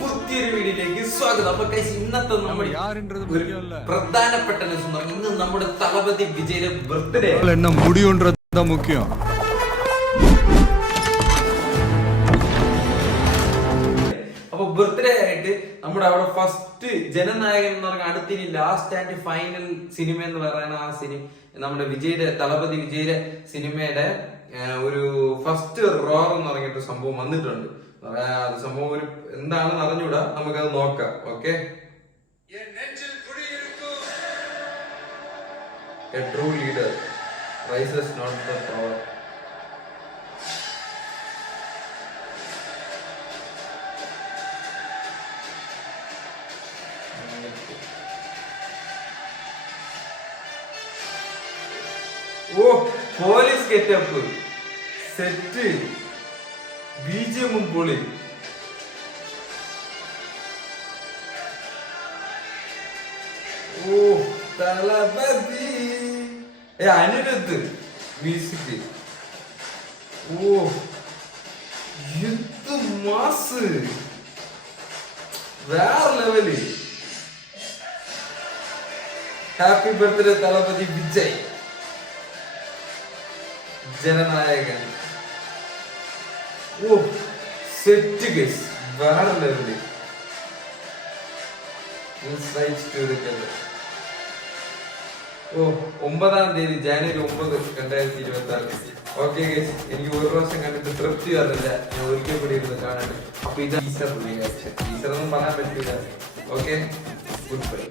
പുതിയൊരു വീഡിയോയിലേക്ക് സ്വാഗതം. അപ്പൊ ഇന്നത്തെ നമ്മൾ പ്രധാനപ്പെട്ട ഇന്ന് നമ്മുടെ തളപതി വിജയുടെ ബർത്ത്ഡേ. മുഖ്യം അപ്പൊ ബർത്ത്ഡേ ആയിട്ട് നമ്മുടെ അവിടെ ഫസ്റ്റ് ജനനായകൻ എന്ന് പറഞ്ഞ അടുത്തിനി ലാസ്റ്റ് ആൻഡ് ഫൈനൽ സിനിമ എന്ന് പറയുന്ന ആ സിനിമ നമ്മുടെ വിജയുടെ തളപതി വിജയുടെ സിനിമയുടെ ഒരു ഫസ്റ്റ് റോർ എന്ന് പറഞ്ഞിട്ട് സംഭവം വന്നിട്ടുണ്ട്. അത് സംഭവം ഒരു എന്താണെന്ന് അറിഞ്ഞൂടാ, നമുക്കത് നോക്കാം. Okay, A true leader rises not the power. ഓ, പോലീസ് ഗെറ്റപ്പ് സെറ്റ്, ബിജിഎമ്മും പൊളി. ഓ തളപതി, അനിരുദ്ധ് മ്യൂസിക്. ഓ എന്ത് മാസ്, വേറെ level. Happy birthday Thalapathy Vijay Jana Nayagan. ഓ സെറ്റ് ഗൈസ്, വേറെ ലെവല്. ഓ 9-ാം തീയതി ജനുവരി 9, 2026. ഓക്കെ ഗൈസ്, എനിക്ക് ഒരു പ്രാവശ്യം കണ്ടിട്ട് തൃപ്തി പറഞ്ഞില്ല, ഞാൻ ഒരിക്കൽ കൂടി ഇരുന്ന് കാണാണ്ട്. അപ്പൊ ഇത് ടീസർ ഒന്നും പറയാൻ പറ്റില്ല. Okay, good bye.